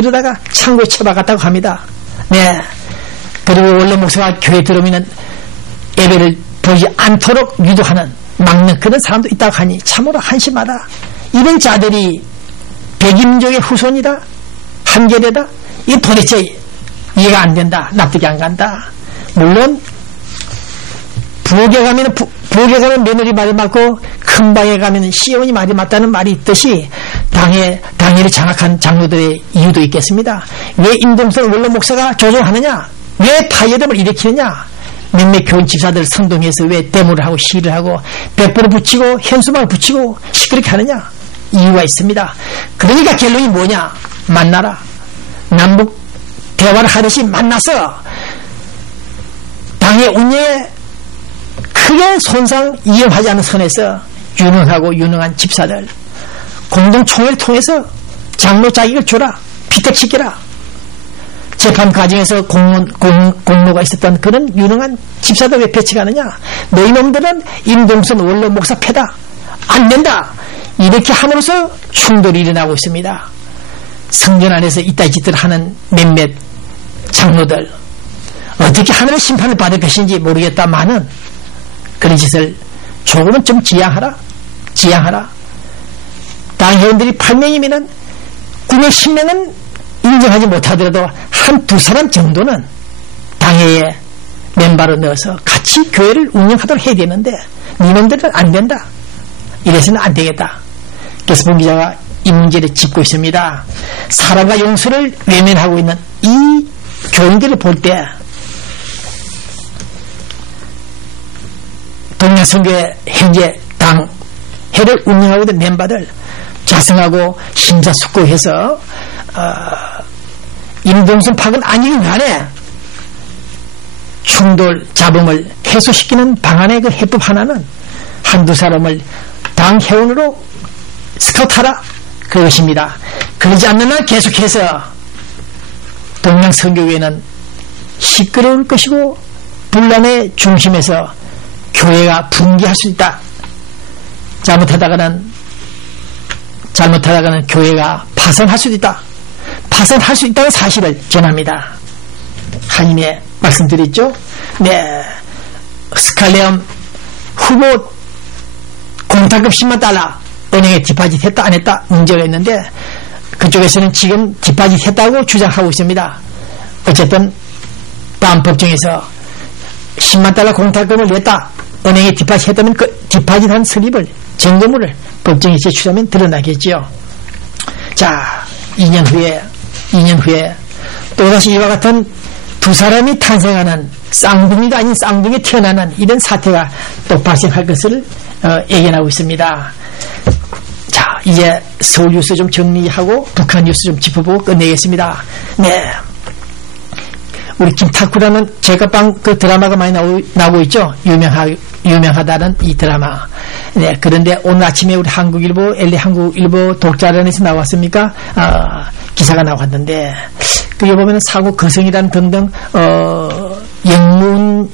들여다가 창고에 처박았다고 합니다. 네. 그리고 원로 목사가 교회 들어오면 예배를 보지 않도록 유도하는, 막는 그런 사람도 있다고 하니 참으로 한심하다. 이런 자들이 백인민족의 후손이다, 한계대다. 이게 도대체 이해가 안 된다, 납득이 안 간다. 물론 부엌에 가면 며느리 말이 맞고 큰 방에 가면 시어머니 말이 맞다는 말이 있듯이 당회를 장악한 장로들의 이유도 있겠습니다. 왜 임동선 원로 목사가 조종하느냐, 왜 파열음을 일으키느냐, 몇몇 교인 집사들 선동해서 왜 데모를 하고 시위를 하고 백불을 붙이고 현수막을 붙이고 시끄럽게 하느냐, 이유가 있습니다. 그러니까 결론이 뭐냐, 만나라. 남북 대화를 하듯이 만나서 당의 운영에 크게 손상 위험하지 않은 선에서 유능하고 유능한 집사들 공동총회를 통해서 장로 자격을 줘라, 피택시켜라. 재판 과정에서 공로가 있었던 그런 유능한 집사들 왜 배치가느냐, 너희 놈들은 임동선 원로 목사 패다, 안 된다, 이렇게 함으로써 충돌이 일어나고 있습니다. 성전 안에서 이따위 짓을 하는 몇몇 장로들 어떻게 하늘의 심판을 받을 것인지 모르겠다마는 그런 짓을 조금은 좀 지양하라. 당 회원들이 8명이면 9명 10명은 인정하지 못하더라도 한두 사람 정도는 당회에 멤버로 넣어서 같이 교회를 운영하도록 해야 되는데 니놈들은 안 된다, 이래서는 안 되겠다. 그래서 본 기자가 이 문제를 짚고 있습니다. 사랑과 용서를 외면하고 있는 이 교인들을 볼 때 동양선교회 현재 당회를 운영하고 있는 멤버들 자성하고 심사숙고해서 임동선 파건 아니긴 간에 충돌 잡음을 해소시키는 방안의 그 해법 하나는 한두 사람을 당 회원으로 스카우트하라, 그것입니다. 그러지 않는 한 계속해서 동양선교회는 시끄러울 것이고 분란의 중심에서 교회가 붕괴할 수 있다. 잘못하다가는 교회가 파산할 수도 있다. 파산할 수 있다는 사실을 전합니다. 한임에 말씀드렸죠. 네, 스칼레엄 후보 공탁금 10만 달러 은행에 디파짓 했다 안 했다 문제가 있는데 그쪽에서는 지금 디파짓 했다고 주장하고 있습니다. 어쨌든 다음 법정에서 10만 달러 공탁금을 냈다, 은행에 디파짓 했다면 그 디파짓한 슬립을, 증거물을 법정에 제출하면 드러나겠지요. 자, 2년 후에 또다시 이와 같은 두 사람이 탄생하는 쌍둥이가 아닌 쌍둥이 태어나는 이런 사태가 또 발생할 것을 예견하고 있습니다. 자, 이제 서울 뉴스 좀 정리하고 북한 뉴스 좀 짚어보고 끝내겠습니다. 네, 우리 김탁구라는 제가빵 그 드라마가 많이 나오고 있죠. 유명하다는 이 드라마. 네, 그런데 오늘 아침에 우리 한국일보, LA 한국일보 독자란에서 나왔습니까? 기사가 나왔는데, 그게 보면 사고 거성이라는 등등,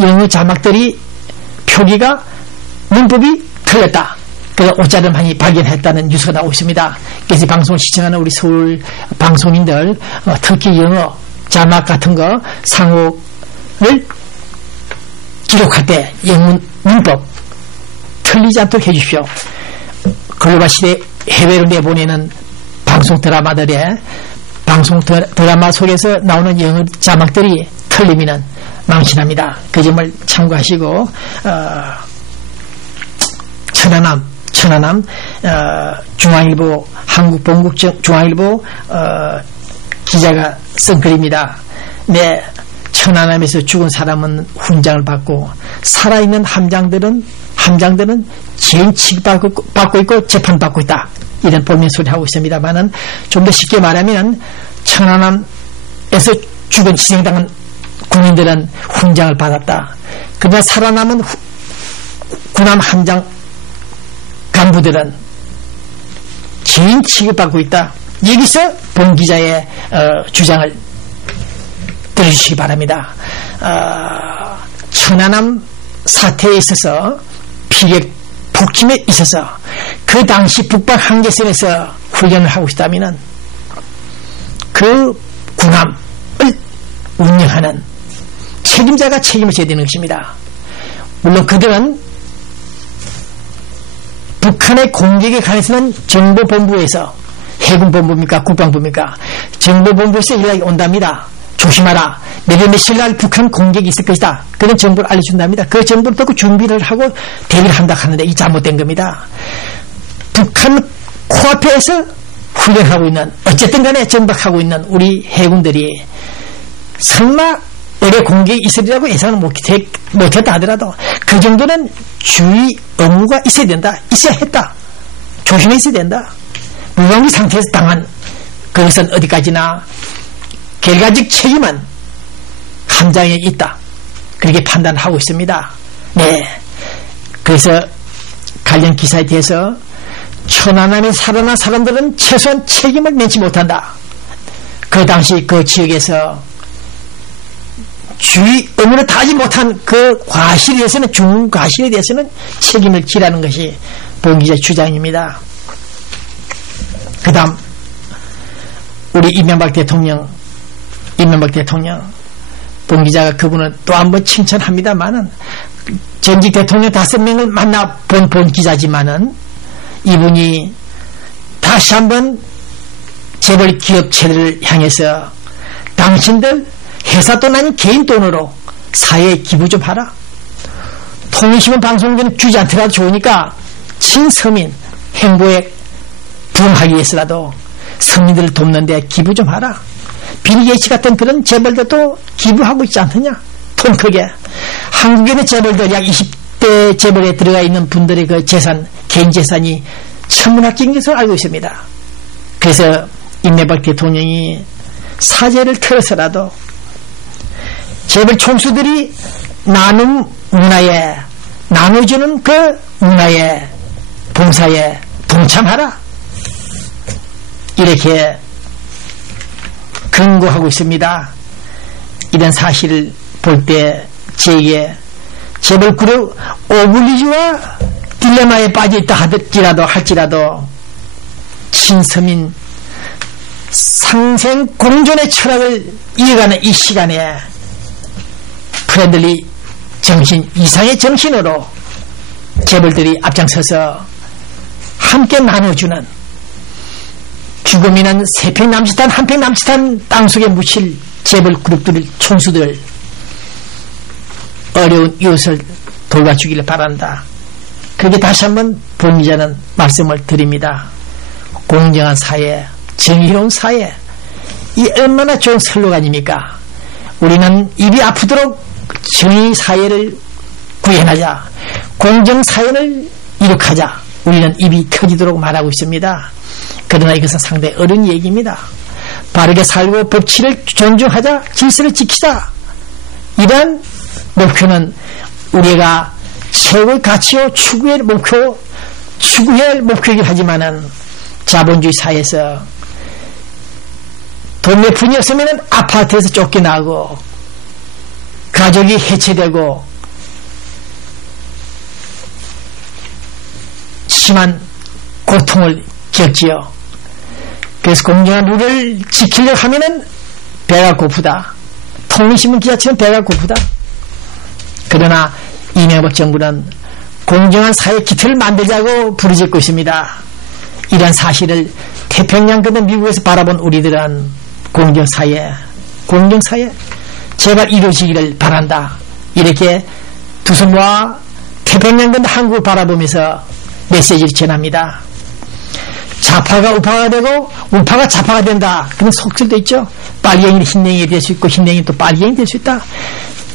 영어 자막들이 표기가 문법이 틀렸다. 그래서 오차를 많이 발견했다는 뉴스가 나오고 있습니다. 그래서 방송을 시청하는 우리 서울 방송인들, 특히 영어 자막 같은 거 상호를 기록할 때 영문 문법 틀리지 않도록 해주십시오. 글로벌 시대 해외로 내보내는 방송 드라마들의 방송 드라마 속에서 나오는 영어 자막들이 틀리면 망신합니다. 그 점을 참고하시고 천안함 중앙일보 한국본국 중앙일보 기자가 쓴 글입니다. 네, 천안함에서 죽은 사람은 훈장을 받고 살아있는 함장들은 죄인 취급받고 있고 재판받고 있다. 이런 볼멘 소리 하고 있습니다만은 좀 더 쉽게 말하면 천안함에서 죽은 희생당한 군인들은 훈장을 받았다. 그러나 살아남은 군함 함장 간부들은 죄인 취급받고 있다. 여기서 본 기자의 주장을 들어주시기 바랍니다. 천안함 사태에 있어서 피격 폭침에 있어서 그 당시 북방 한계선에서 훈련을 하고 있다면 그 군함을 운영하는 책임자가 책임을 져야 되는 것입니다. 물론 그들은 북한의 공격에 관해서는 정보본부에서, 해군본부입니까 국방부입니까, 정보본부에서 연락이 온답니다. 조심하라, 내일 며칠 날 북한 공격이 있을 것이다, 그런 정보를 알려준답니다. 그 정보를 듣고 준비를 하고 대비를 한다 하는데 이 잘못된 겁니다. 북한 코앞에서 훈련하고 있는, 어쨌든 간에 전박하고 있는 우리 해군들이 설마 어뢰 공격이 있으리라고 예상을 못했다 하더라도 그 정도는 주의 의무가 있어야 된다, 있어야 했다, 조심해 있어야 된다. 무방비 상태에서 당한 그것은 어디까지나 결과적 책임은 함장에 있다, 그렇게 판단하고 있습니다. 네, 그래서 관련 기사에 대해서 천안함에 살아난 사람들은 최소한 책임을 면치 못한다. 그 당시 그 지역에서 주의 의무를 다하지 못한 그 과실에 대해서는, 중훈 과실에 대해서는 책임을 지라는 것이 본 기자의 주장입니다. 그 다음 우리 이명박 대통령 본 기자가 그분을 또 한 번 칭찬합니다만은, 전직 대통령 5명을 만나본 본 기자지만은 이분이 다시 한번 재벌 기업체들을 향해서 당신들 회사 돈 아닌 개인 돈으로 사회에 기부 좀 하라. 통일신문 방송국은 주지 않더라도 좋으니까 친서민 행보에 부응하기 위해서라도 서민들을 돕는 데 기부 좀 하라. 빌 게이츠 같은 그런 재벌들도 기부하고 있지 않느냐, 돈 크게. 한국에는 재벌들 약 20대 재벌에 들어가 있는 분들의 그 재산, 개인 재산이 천문학적인 것을 알고 있습니다. 그래서 이명박 대통령이 사죄를 틀어서라도 재벌 총수들이 나눔 문화에, 나눠주는 그 문화에, 봉사에 동참하라, 이렇게 경고하고 있습니다. 이런 사실을 볼 때 제게 재벌 그룹 오블리주와 딜레마에 빠져있다 할지라도 친서민 상생 공존의 철학을 이어가는 이 시간에 프렌들리 정신 이상의 정신으로 재벌들이 앞장서서 함께 나눠주는, 죽음이는 3평 남짓한 1평 남짓한 땅속에 묻힐 재벌 그룹들, 총수들, 어려운 이웃을 돌봐주기를 바란다. 그렇게 다시 한번 본 기자는 말씀을 드립니다. 공정한 사회, 정의로운 사회, 이 얼마나 좋은 슬로건입니까? 우리는 입이 아프도록 정의 사회를 구현하자, 공정 사회를 이룩하자, 우리는 입이 터지도록 말하고 있습니다. 그러나 이것은 상당히 어려운 얘기입니다. 바르게 살고 법치를 존중하자, 질서를 지키자, 이런 목표는 우리가 최고의 가치요 추구할 목표이긴 하지만은 자본주의 사회에서 돈 몇 푼이 없으면 아파트에서 쫓겨나고 가족이 해체되고 심한 고통을 겪지요. 그래서 공정한 룰을 지키려고 하면은 배가 고프다. 통일신문 기자처럼 배가 고프다. 그러나 이명박 정부는 공정한 사회 기틀을 만들자고 부르짖고 있습니다. 이런 사실을 태평양 건너 미국에서 바라본 우리들은 공정사회 제발 이루어지기를 바란다. 이렇게 두 손 모아 태평양 건너 한국을 바라보면서 메시지를 전합니다. 좌파가 우파가 되고 우파가 좌파가 된다. 그런 속설도 있죠. 빨갱이는 흰냉이 될 수 있고 흰냉이는 또 빨갱이 될 수 있다.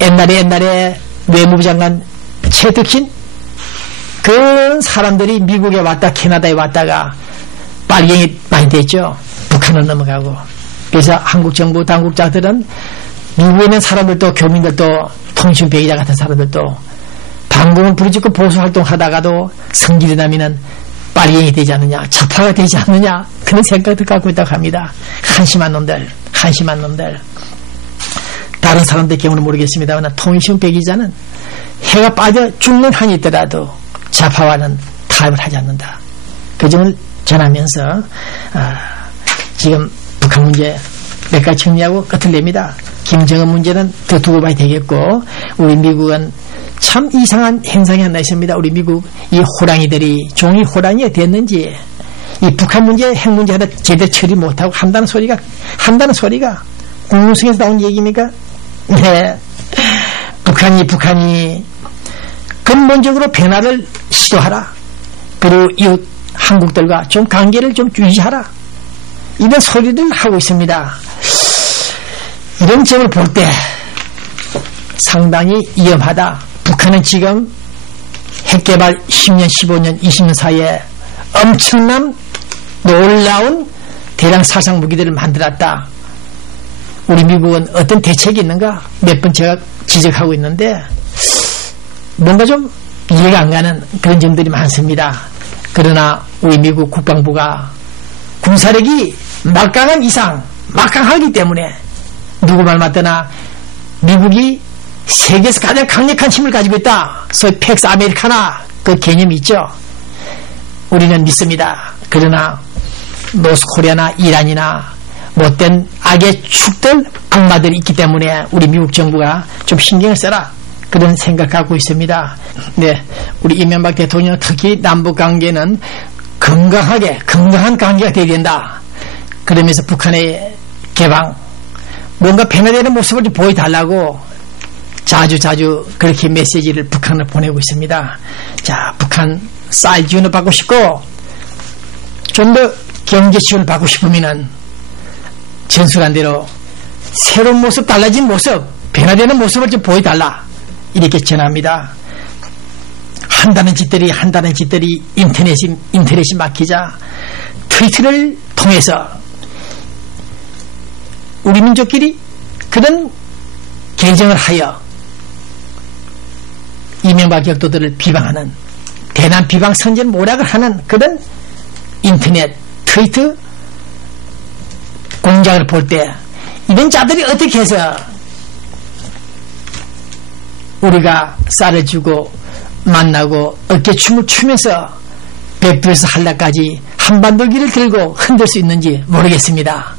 옛날에 외무부 장관 최덕신, 그런 사람들이 미국에 왔다 캐나다에 왔다가 빨갱이 많이 됐죠. 북한을 넘어가고. 그래서 한국 정부 당국자들은 미국에 있는 사람들도, 교민들도, 통신 배기자 같은 사람들도 방공을 부르짖고 보수활동하다가도 성질이 나면은 빨갱이 되지 않느냐, 좌파가 되지 않느냐, 그런 생각을 갖고 있다고 합니다. 한심한 놈들. 다른 사람들 경우는 모르겠습니다만 통일신 배기자는 해가 빠져 죽는 한이 있더라도 좌파와는 타협을 하지 않는다. 그 점을 전하면서 지금 북한 문제 몇 가지 정리하고 끝을 냅니다. 김정은 문제는 더 두고 봐야 되겠고, 우리 미국은 참 이상한 현상이 하나 있습니다. 우리 미국 이 호랑이들이 종이 호랑이가 됐는지, 이 북한 문제, 핵 문제 하나 제대로 처리 못하고 한다는 소리가 국무성에서 나온 얘기입니까? 네. 북한이 근본적으로 변화를 시도하라. 그리고 이웃 한국들과 좀 관계를 좀 유지하라. 이런 소리를 하고 있습니다. 이런 점을 볼 때 상당히 위험하다. 북한은 지금 핵개발 10년, 15년, 20년 사이에 엄청난 놀라운 대량 살상 무기들을 만들었다. 우리 미국은 어떤 대책이 있는가? 몇 번 제가 지적하고 있는데 뭔가 좀 이해가 안 가는 그런 점들이 많습니다. 그러나 우리 미국 국방부가 군사력이 막강한 이상, 막강하기 때문에 누구 말 맞더나 미국이 세계에서 가장 강력한 힘을 가지고 있다. 소위 팩스 아메리카나 그 개념이 있죠. 우리는 믿습니다. 그러나 노스코리아나 이란이나 못된 악의 축들, 악마들이 있기 때문에 우리 미국 정부가 좀 신경을 써라. 그런 생각 갖고 있습니다. 네, 우리 이명박 대통령 특히 남북관계는 건강한 관계가 되어야 된다. 그러면서 북한의 개방, 뭔가 변화되는 모습을 좀 보여달라고 자주 그렇게 메시지를 북한을 보내고 있습니다. 자, 북한 쌀 지원을 받고 싶고 좀 더 경제 지원을 받고 싶으면은 전술한 대로 새로운 모습, 달라진 모습, 변화되는 모습을 좀 보여달라. 이렇게 전합니다. 한다는 짓들이 인터넷이 막히자 트위터를 통해서 우리 민족끼리 그런 개정을 하여 이명박 격도들을 비방하는 대남 비방 선전 모략을 하는 그런 인터넷 트위터 공작을 볼 때 이런 자들이 어떻게 해서 우리가 쌀을 주고 만나고 어깨춤을 추면서 백두에서 한라까지 한반도기를 들고 흔들 수 있는지 모르겠습니다.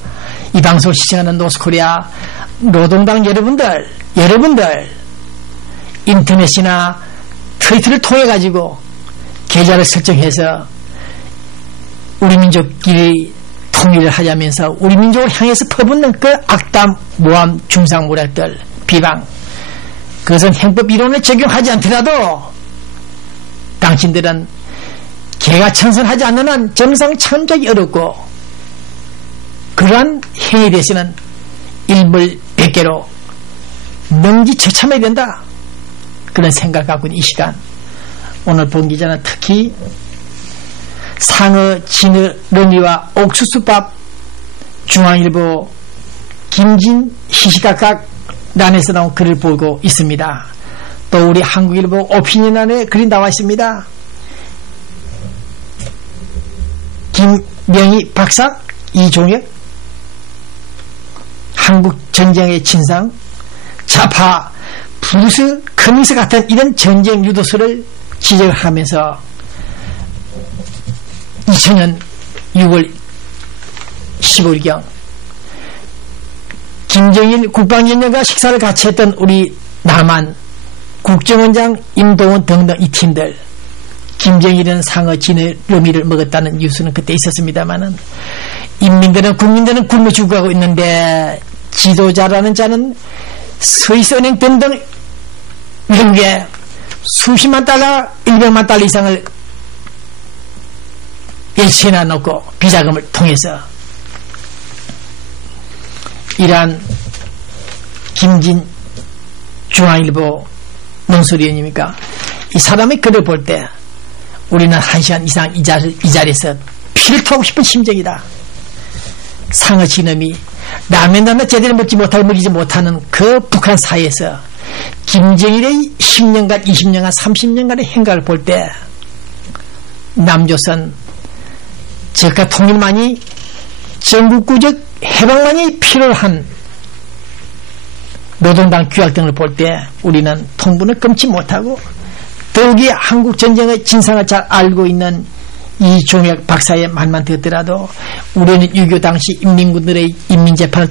이 방송을 시청하는 노스코리아 노동당 여러분들 인터넷이나 트위터를 통해 가지고 계좌를 설정해서 우리 민족끼리 통일을 하자면서 우리 민족을 향해서 퍼붓는 그 악담, 모함, 중상모략들, 비방, 그것은 행법 이론을 적용하지 않더라도 당신들은 개가천선하지 않는 한 정상 참작이 어렵고 그러한 행위에 대해서는 일벌백계로 명지처참해야 된다. 그런 생각 갖고 있는 이 시간, 오늘 본 기자는 특히 상어, 진어, 런니와 옥수수밥, 중앙일보 김진 시시각각란에서 나온 글을 보고 있습니다. 또 우리 한국일보 오피니언란에 글이 나와 있습니다. 김명희 박사, 이종혁, 한국 전쟁의 진상, 좌파, 브루스 커밍스 같은 이런 전쟁 유도서를 지적하면서 2000년 6월 15일경 김정일 국방위원장과 식사를 같이 했던 우리 남한 국정원장 임동원 등등 이 팀들, 김정일은 상어 진의 르미를 먹었다는 뉴스는 그때 있었습니다만은 국민들은 굶어 죽어가고 있는데 지도자라는 자는 스위스은행 등등 미국에 수십만 달러, 100만 달러 이상을 예치해놔 놓고 비자금을 통해서 이러한 김진 중앙일보 논설위원입니까? 이 사람의 글을 볼 때 우리는 1시간 이상 이 자리에서 피를 토하고 싶은 심정이다. 상어 진음이 라면 하나 제대로 먹지 못하는 그 북한 사이에서 김정일의 10년간, 20년간, 30년간의 행각을 볼 때 남조선 저가 통일만이, 전국구적 해방만이 필요한 노동당 규약 등을 볼 때 우리는 통분을 끊지 못하고, 더욱이 한국 전쟁의 진상을 잘 알고 있는 이종혁 박사의 말만 듣더라도 우리는 6.25 당시 인민군들의 인민재판을